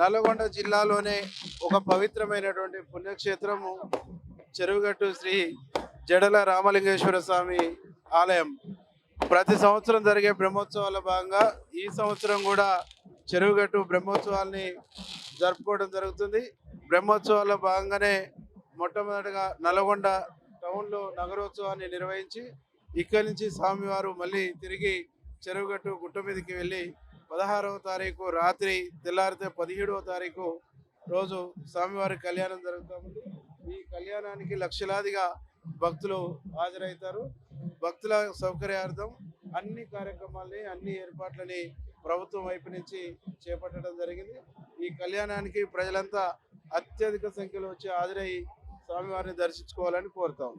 నల్గొండ జిల్లాలోనే ఒక పవిత్రమైనటువంటి పుణ్యక్షేత్రము చెరువుగట్టు శ్రీ జడల రామలింగేశ్వర స్వామి ఆలయం. ప్రతి సంవత్సరం జరిగే బ్రహ్మోత్సవాల భాగంగా ఈ సంవత్సరం కూడా చెరువుగట్టు బ్రహ్మోత్సవాల్ని జరుపుకోవడం జరుగుతుంది. బ్రహ్మోత్సవాల భాగంగానే మొట్టమొదటిగా నల్గొండ టౌన్లో నగరోత్సవాన్ని నిర్వహించి ఇక్కడి నుంచి స్వామివారు మళ్ళీ తిరిగి చెరువుగట్టు గుట్ట మీదకి వెళ్ళి 16వ తారీఖు రాత్రి తెల్లారితే 17వ తారీఖు రోజు స్వామివారి కళ్యాణం జరుగుతుంది. ఈ కళ్యాణానికి లక్షలాదిగా భక్తులు హాజరవుతారు. భక్తుల సౌకర్యార్థం అన్ని కార్యక్రమాల్ని అన్ని ఏర్పాట్లని ప్రభుత్వం వైపు నుంచి చేపట్టడం జరిగింది. ఈ కళ్యాణానికి ప్రజలంతా అత్యధిక సంఖ్యలో వచ్చి హాజరై స్వామివారిని దర్శించుకోవాలని కోరుతాం.